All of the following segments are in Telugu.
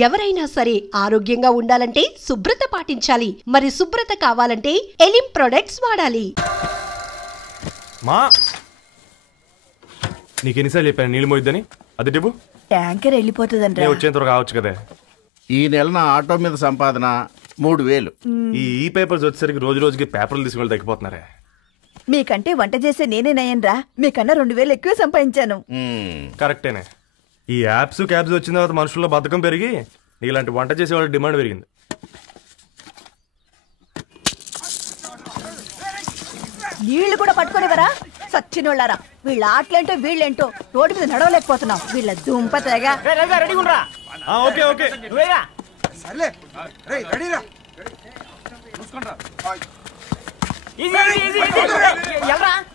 ఎవరైనా సరే ఆరోగ్యంగా ఉండాలంటే శుభ్రత పాటించాలి. మరి శుభ్రత కావాలంటే ఎలిం ప్రొడక్ట్స్ వాడాలి. మా నీకెన్నిసార్లు చెప్పాను నీళ్ళు మోయిద్దని? అది డిబు ట్యాంకర్ వెళ్ళిపోతుందంటే వచ్చేంత కావచ్చు కదా. ఈ నెల నా ఆటో మీద సంపాదన 3000. ఈ పేపర్స్ వచ్చేసరికి రోజు రోజుకి పేపర్లు తీసుకుని తగ్గిపోతున్నారే. మీకంటే వంట చేసే నేనే నయ్యన్రా, మీకన్నా 2000 ఎక్కువ సంపాదించాను. కరెక్టేనే. ఈ యాప్స్ క్యాబ్స్ వచ్చిన తర్వాత మనుషుల్లో బద్ధకం పెరిగి ఇలాంటి వంట చేసే వాళ్ళ డిమాండ్ పెరిగింది. నీళ్లు కూడా పట్టుకునేవరా సచ్చినోళ్ళారా. వీళ్ళ ఆటలేంటో వీళ్ళేంటో రోడ్డు మీద నడవలేకపోతున్నాం. వీళ్ళ దుంప తెగ.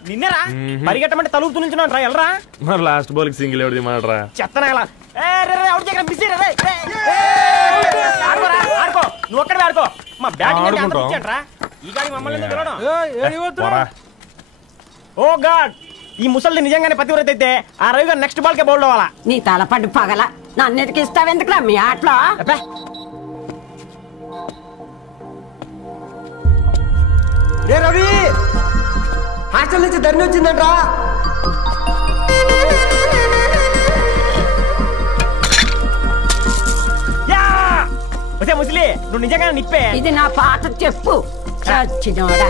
నిన్నరా పరిగెట్టమంటే తలుపుతూ నుంచి ఎల్రా. మరి లాస్ట్ బాల్ కి సింగిల్ ఎవరిది మాట్రా చెత్తనా ఆడుకో నువ్వు ఒక్కడే ఆడుకో. మా బ్యాటింగ్ ఈ గాడి మమ్మల్ని. ఓ గాడ్, ఈ ముసలిది నిజంగానే పతివ్రత అయితే ఆ రవి గారు నెక్స్ట్ బాల్ కే బౌల్డ్ అవ్వాలా. నీ తలపడి పగల నన్నిటికి ఇస్తావెందుకురా మీ ఆటలో? రే రవి, హాస్టల్ నుంచి ధరణి వచ్చిందంట్రా. ఒసే ముసలి, నువ్వు నిజంగా నిప్పే. ఇది నా పాత చెప్పు చచ్చినోడా.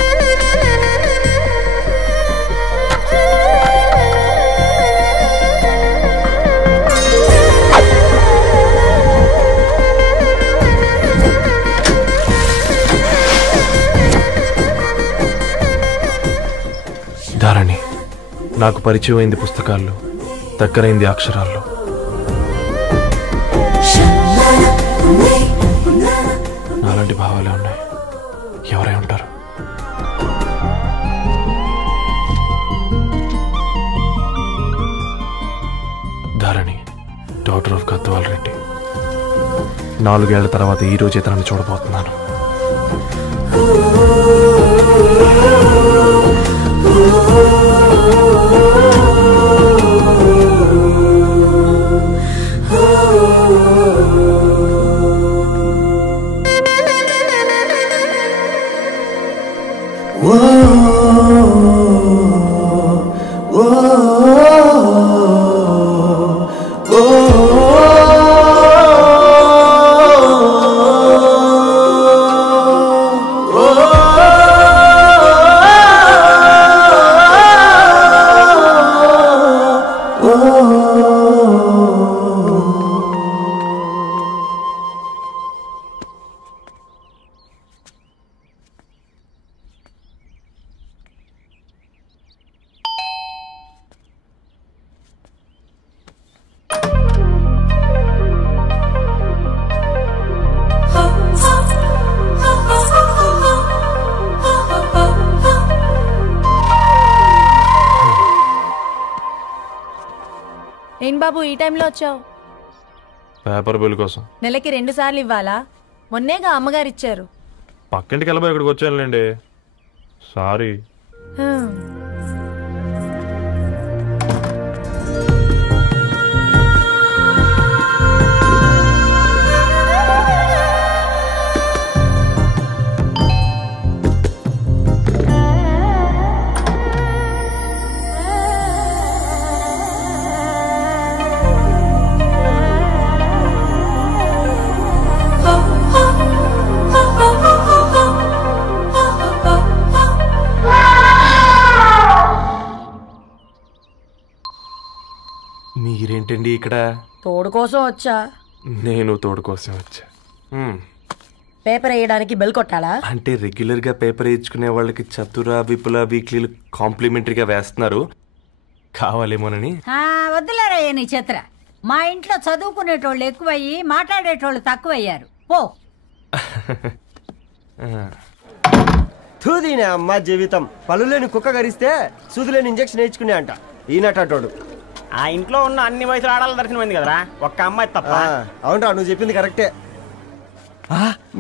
ధారణి నాకు పరిచయం అయింది పుస్తకాల్లో, దగ్గరైంది అక్షరాల్లో. నాలాంటి భావాలే ఉన్నాయి. ఎవరై ఉంటారు? Dharani doctor of Gadwal Reddy. 4 ఏళ్ల తర్వాత ఈ రోజు ఇతరాన్ని చూడబోతున్నాను. ఏం బాబు ఈ టైంలో వచ్చావు? పేపర్ బిల్ కోసం. నెలకి 2 సార్లు ఇవ్వాలా? మొన్నేగా అమ్మగారు ఇచ్చారు. పక్కింటికి వెళ్ళబోయి ఇక్కడికి వచ్చానులేండి, సారీ. మీరేంటండి ఇక్కడ? తోడు కోసం వచ్చా. నేను తోడు కోసం వచ్చా. పేపర్ వేయడానికి బెల్ కొట్టాలా? అంటే రెగ్యులర్ గా పేపర్ వేయించుకునే వాళ్ళకి చతుర విపుల వీక్లీలు కాంప్లిమెంటరీగా వేస్తున్నారు, కావాలేమోనని. వద్దులేరయ్య నీ చిత్ర. మా ఇంట్లో చదువుకునేటోళ్ళు ఎక్కువయ్యి మాట్లాడేటోళ్ళు తక్కువయ్యారు. పో. తూదీనే అమ్మ జీవితం. పళ్ళులేని కుక్క గరిస్తే సూదులేని ఇంజక్షన్ వేయించుకునే అంట ఈనటోడు. ఆ ఇంట్లో ఉన్న అన్ని వయసులు ఆడాల దర్శనమైంది కదరా, ఒక్క అమ్మాయి తప్ప. అవునరా, నువ్వు చెప్పింది కరెక్టే.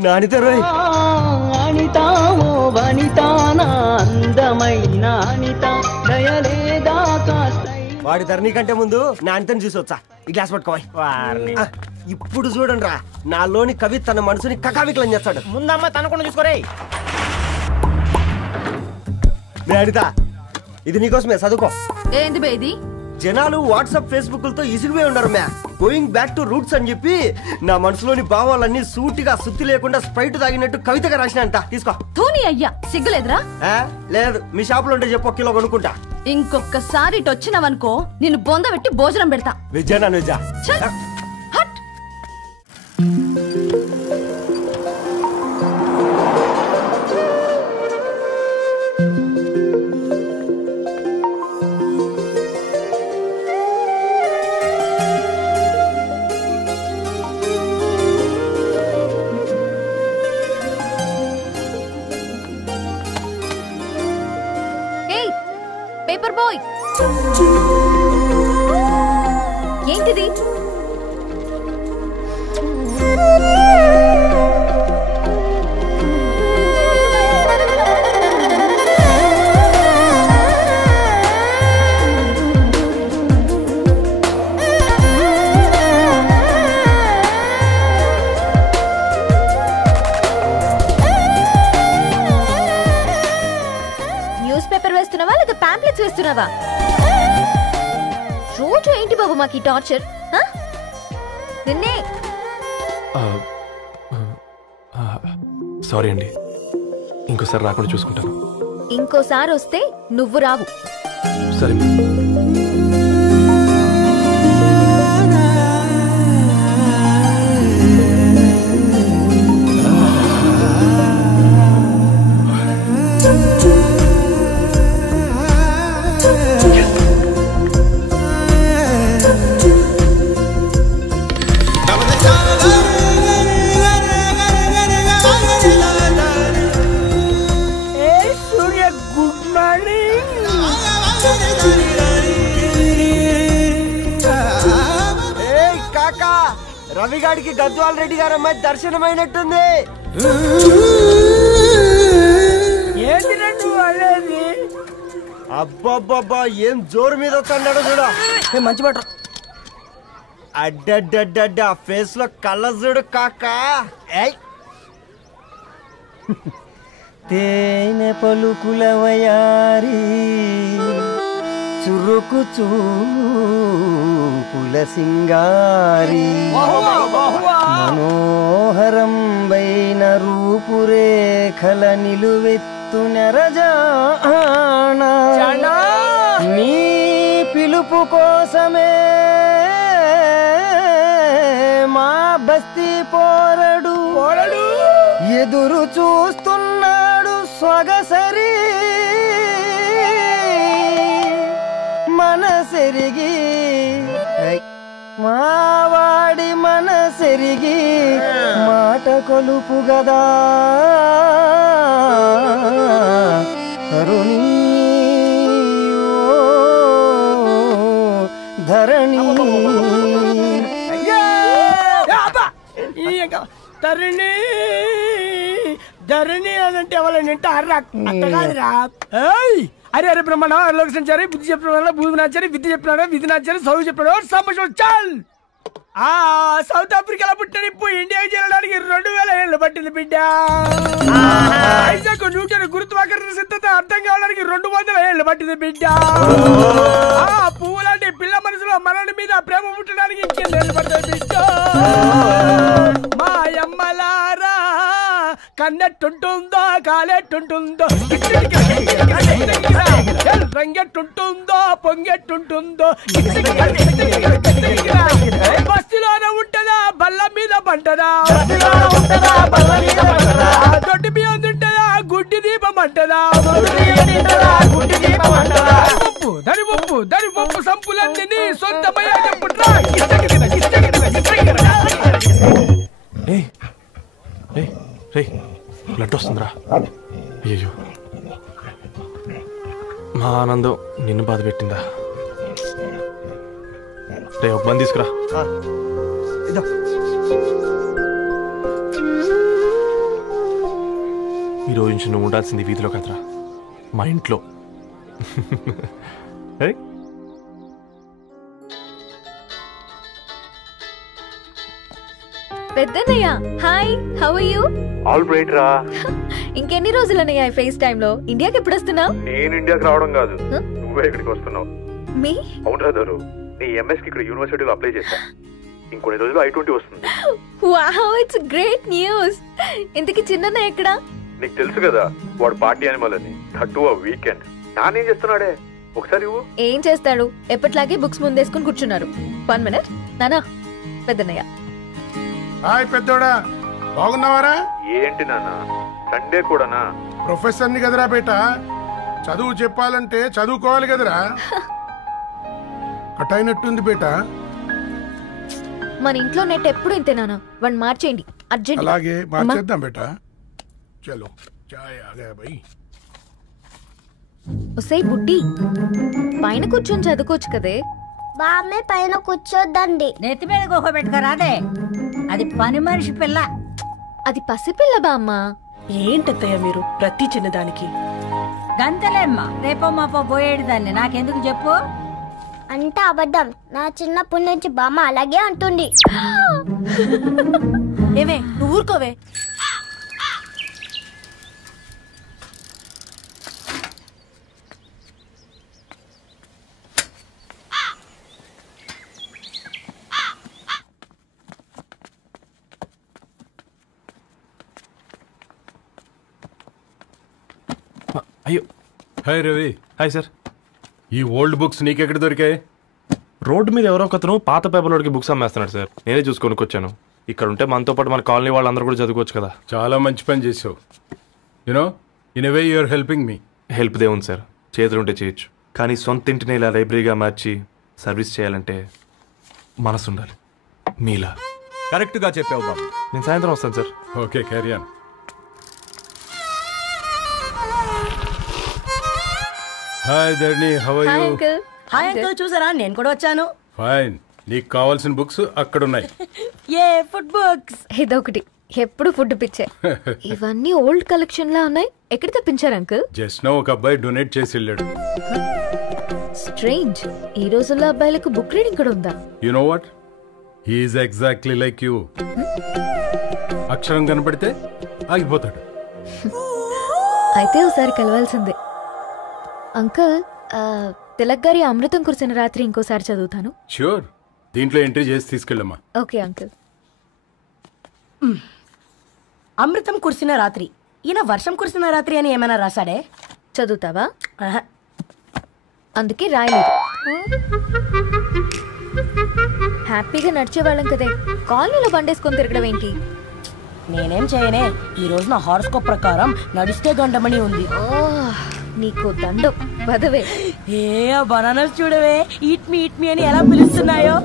నానితో రోయ్. వాడి ధరణి కంటే ముందు నానితని చూసి వచ్చా. ఈ గ్లాస్ పట్టుకోవాలి. ఇప్పుడు చూడండి రా, నాలోని కవి తన మనసుని కకావికలం చేస్తాడు. ముందమ్మ తనకుండా చూసుకోరే. అనిత, ఇది నీకోసమే, చదువుకో. ఏంది బేది? జనాలు వాట్సాప్ ఫేస్బుక్లతో ఇసిగిపోయి ఉన్నారు మ్యా. గోయింగ్ బ్యాక్ టు రూట్స్ అని చెప్పి నా మనసులోని భావాలన్నీ సూటిగా సుత్తి లేకుండా స్ప్రైట్ తాగినట్టు కవితగా రాసినంట. తీసుకో. ధోని అయ్యా సిగ్గులేదురా? లేదు, మీ షాప్ లో ఉంటే చెప్పు, కిలో కొనుక్కుంటా. ఇంకొకసారి ఇటు వచ్చినవనుకో నిన్ను బొంద పెట్టి భోజనం పెడతా. విజయ్ నా విజయ్. హట్. పేపర్ బాయ్, ఏంటిది? న్యూస్ పేపర్ వేస్తున్నావా లేదా పాంప్లెట్స్ వేస్తున్నావా? రోజు ఏంటి బాబు మాకు టార్చర్? నిన్నే. సారీ అండి, ఇంకోసారి రాకుండా చూసుకుంటాను. ఇంకోసారి వస్తే నువ్వు రావు. సరే. రవిగాడికి గద్వాల్ రెడ్డి గారు అమ్మాయి దర్శనమైనట్టుంది. అబ్బాబ్బా, ఏం జోరు మీద వస్తున్నాడో చూడు. మంచి పట్ట. అడ్డడ్డడ్డ ఫేస్ లో కళ్ళ చూడు కాకా. తేనె పలుకుల వయారి చురుకు చూపుల సింగారి మనోహరం బైన రూపురేఖల నిలువెత్తు నెరజానా నీ పిలుపు కోసమే మా బస్తీ పోరడు ఎదురు చూస్తున్నాడు సొగసరి మనసెరిగి మావాడి మనసెరిగి మాట కొలుపు గదా తరుణి ధరణి తరుణి ధరణి అదంటే ఎవరైనా అట్ట కాదురా. అరే అరే బ్రహ్మణ లోక సంచారి బుద్ధి చెప్పిన భూమి నాచారి విద్య చెప్పినాడు విధి నాచారి చదువు చెప్పినాడు సంభాషణ చాల్. సౌత్ ఆఫ్రికాలో పుట్టిన ఇప్పుడు ఇండియాకి చేరడానికి 2000 ఏళ్ళు పట్టింది బిడ్డ. ఐజాక్ న్యూటన్ గురుత్వాకర్షణ సిద్ధత అర్థం కావడానికి 200 ఏళ్ళు పట్టింది బిడ్డ. పువ్వు లాంటి పిల్ల మనసులో మనని మీద ప్రేమ పుట్టడానికి ఇంకేళ్ళు పడుతుంది బిడ్డ. మా అమ్మలారా కన్నెట్టుంటుందో కాలెట్టుంటుందో రంగెట్టుంటుందో పొంగెట్టుంటుందో బస్తిలోనే ఉంటదా బల్ల మీద పంటదా దొడ్డి బియ్యం తింటదా గుడ్డి దీపం అంటదా దరి పప్పు సంపులన్నీ సొంతమయ్యా చెప్పుట్రా. బ్లడ్ వస్తుందిరా. అయ్యో, మా ఆనందం నిన్ను బాధ పెట్టిందా? రే ఒక బంద్ తీసుకురా. ఈరోజు నుంచి నువ్వు ఉండాల్సింది వీధిలో కదరా, మా ఇంట్లో. పెద్దనయ్య hi, how are you? All right రా. ఇంకెన్ని రోజులనయ్య ఫేస్ టైమ్ లో? ఇండియాకి ఎప్పుడు వస్తున్నావు? నేను ఇండియాకి రావడం కాదు, నువ్వే ఇక్కడికి వస్తున్నావు. మీ అవునరా దరు, నీ ఎంఎస్ కి ఇక్కడ యూనివర్సిటీలో అప్లై చేశా. ఇంకొన్ని రోజులు I-20 వస్తుంది. Wow, it's great news. ఇంతకి చిన్ననయ్య ఎక్కడ? నీకు తెలుసు కదా వాడు పార్టీ అనిమల్ అని, థర్టూ ఆ వీకెండ్. నానేం చేస్తున్నాడే ఒకసారి ఇవ్వు. ఏం చేస్తాడు, ఎప్పటిలాగే బుక్స్ ముందేసుకుని కూర్చున్నారు. 1 minute. నానా పెద్దనయ్య. హాయ్ పెద్దోడా, బాగున్నావారా? ఏంటి నాన్న సండే కూడానా? ప్రొఫెసర్ని కదరా బేట, చదువు చెప్పాలంటే చదువుకోవాలి కదరా. కట్ అయినట్టుంది బేట. మన ఇంట్లో నెట్ ఎప్పుడు ఇంతే నాన్న, వన్ మార్చేయండి అర్జెంట్. అలాగే మార్చేద్దాం బేట. చలో చాయ్ ఆ గయా భయ్. ఒసేయ్ బుడ్డి, పైన కూర్చొని చదువుకోవచ్చు కదే. బామ్మే పైన కూర్చోద్దండి. నెత్తి మీద గుహ పెట్టుకోరాదే, అది పని మనిషి పిల్ల. అది పసిపిల్ల బామ్మ. ఏంటత్తయ్య మీరు ప్రతి చిన్నదానికి? గంతలేమ్మా, రేపో మాపో పోయేడు దాన్ని, నాకెందుకు చెప్పు? అంటే అబద్ధం. నా చిన్నప్పటి నుంచి బామ్మ అలాగే అంటుంది. ఏమే నువ్వు ఊరుకోవే. అయ్యో. హాయ్ రవి. Hi sir. ఈ ఓల్డ్ బుక్స్ నీకెక్కడ దొరికాయి? రోడ్డు మీద ఎవరో ఒకతను పాత పేపర్లోకి బుక్స్ అమ్మేస్తున్నాడు సార్, నేనే చూసుకొని వచ్చాను. ఇక్కడ ఉంటే మనతో పాటు మన కాలనీ వాళ్ళందరూ కూడా చదువుకోవచ్చు కదా. చాలా మంచి పని చేసావు. You know in a way you are helping me. Help దేవుంది సార్, చేతులుంటే చేయొచ్చు. కానీ సొంత ఇంటిని ఇలా లైబ్రరీగా మార్చి సర్వీస్ చేయాలంటే మనసు ఉండాలి. మీలా కరెక్ట్గా చెప్పావు బాబు. నేను సాయంత్రం వస్తాను sir. Okay carry on. Hi Dharni, how are you? Hi uncle, చూసారా నేను కూడా వచ్చాను. ఫైన్. నీకు కావాల్సిన బుక్స్ అక్కడ ఉన్నాయి. ఏ ఫుడ్ బుక్స్? ఇదొకటి, ఎప్పుడు ఫుడ్ పిచ్చే. ఇవన్నీ ఓల్డ్ కలెక్షన్ లా ఉన్నాయి. ఎక్కడ తెప్పించారు అంకుల్? జస్ట్ నో ఒక అబ్బాయి డొనేట్ చేసి వెళ్ళాడు. స్ట్రేంజ్, ఈ రోజుల్లో అబ్బాయిలకు బుక్ రీడింగ్ కూడా ఉందా? You know what, he is exactly like you. అక్షరం కనపడితే ఆగిపోతాడు. అయితే ఒకసారి కలవాల్సిందే. అంకుల్, తిలక్ గారి అమృతం కురిసిన రాత్రి ఇంకోసారి చదువుతాను. ష్యూర్, దీంట్లో ఎంట్రీ చేసి తీసుకెళ్ళమ్మా. Okay uncle. అమృతం కురిసిన రాత్రి, ఈయన వర్షం కురిసిన రాత్రి అని ఏమైనా రాశాడే? చదువుతావా? అందుకే రాయలేదు. హ్యాపీగా నడిచేవాళ్ళం కదే, కాలనీలో బండేసుకొని తిరగడం ఏంటి? నేనేం చేయనే, ఈ రోజు నా హారోస్కోప్ ప్రకారం నడిస్తే గండమణి ఉంది. నీకు దండం బదవే. ఏ బనానాస్ చూడవే, ఈట్ మీ అని ఎలా పిలుస్తున్నాయో.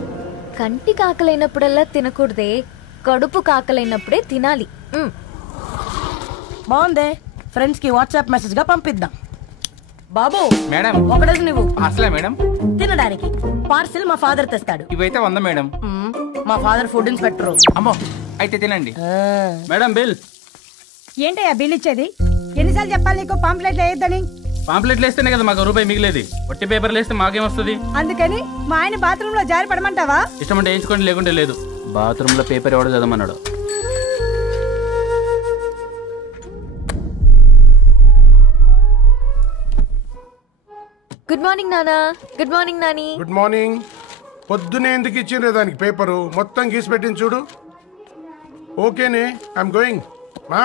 కంటి కాకలైనప్పుడల్లా తినకూడదే, కడుపు కాకలైనప్పుడే తినాలి. బాగుందే, ఫ్రెండ్స్ కి వాట్సాప్ మెసేజ్ గా పంపిద్దాం. బాబు మేడం, ఒక డజన్ ఇవ్వు. అసలే మేడం తినడానికి పార్సిల్ మా ఫాదర్ తెస్తాడు. ఇవైతే 100 మేడం. మా ఫాదర్ ఫుడ్ ఇన్స్పెక్టర్. అమ్మో, అయితే తినండి మేడం. బిల్ ఏంటయ్యా బిల్ ఇచ్చేది? ఎన్నిసార్లు చెప్పాలి నీకు పాంప్లెట్ వేయొద్దని? పాంప్లెట్లు వేస్తేనే కదా మాకు రూపాయి మిగిలేది. ఒట్టి పేపర్లు వేస్తే మాకేమొస్తుంది? అందుకని మా ఆయన బాత్రూమ్ లో జారి పడమంటావా? ఇష్టమంటే వేయించుకోండి, లేకుంటే లేదు. బాత్రూమ్ లో పేపర్ ఎవడో చదవమన్నాడు. గుడ్ మార్నింగ్ నానా. Good morning Nani. Good morning. పొద్దునే ఎందుకు ఇచ్చిండ్రే దానికి పేపరు? మొత్తం గీసి పెట్టింది చూడు. ఓకేనే, ఐఎమ్ గోయింగ్. మా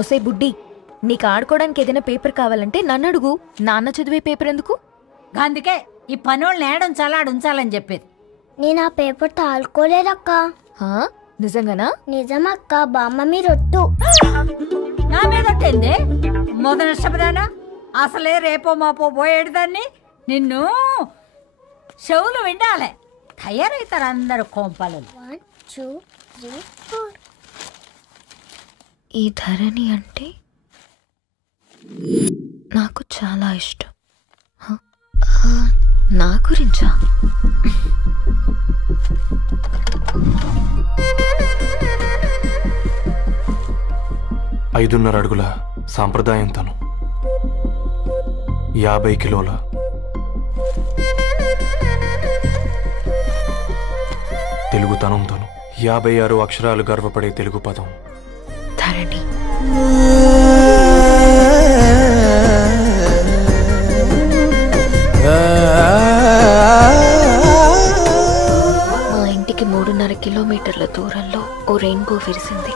ఒసే బుడ్డి, నీకు ఆడుకోవడానికి ఏదైనా పేపర్ కావాలంటే నన్ను అడుగు. నాన్న చదివే పేపర్ ఎందుకు? అందుకే ఈ పనోళ్ళని ఏడం ఉంచాలని చెప్పేది. నేను ఆ పేపర్ తాలుకోలేదక్క. నిజంగానా? నిజమక్క, బామ్మ మీరొట్టు. నా మీద ఒట్టేంది? మొదటి నష్టపదానా? అసలే రేపో మాపో పోయేడు దాన్ని. నిన్ను చెవులు విండాలే, తయారవుతారు అందరు కోంపాలు. 1 2 3 4. ఈ ధరణి అంటే నాకు చాలా ఇష్టం. నా గురించా? ఐదున్నర అడుగుల సాంప్రదాయం తను, 50 కిలోల తెలుగుతనంతోను 56 అక్షరాలు గర్వపడే తెలుగు పదం ధరణి. మా ఇంటికి 3.5 కిలోమీటర్ల దూరంలో ఓ రెయిన్బో విరిసింది.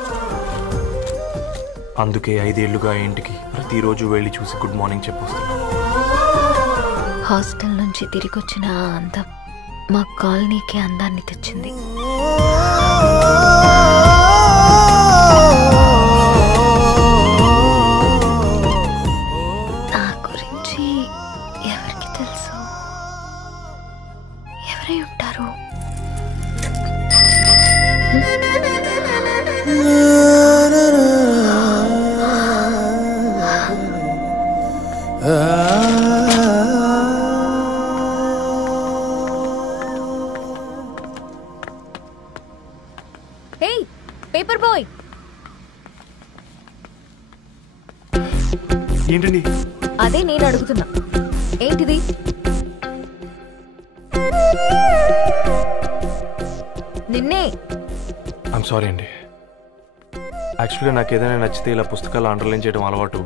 అందుకే 5 ఏళ్లుగా ఇంటికి ప్రతిరోజు వెళ్ళి చూసి గుడ్ మార్నింగ్ చెప్పొస్తున్నాను. హాస్టల్ నుంచి తిరిగొచ్చిన ఆ అందం మా కాలనీకి అందాన్ని తెచ్చింది. నా గురించి ఎవరికి తెలుసు? ఎవరై ఉంటారు? హేయ్ పేపర్ బాయ్, ఏంటండి? అదే నేను అడుగుతున్నా, ఏంటిది? నిన్నే. ఐమ్ సారీ అండి. యాక్చువల్గా నాకు ఏదైనా నచ్చితే ఇలా పుస్తకాలు అండర్లైన్ చేయడం అలవాటు.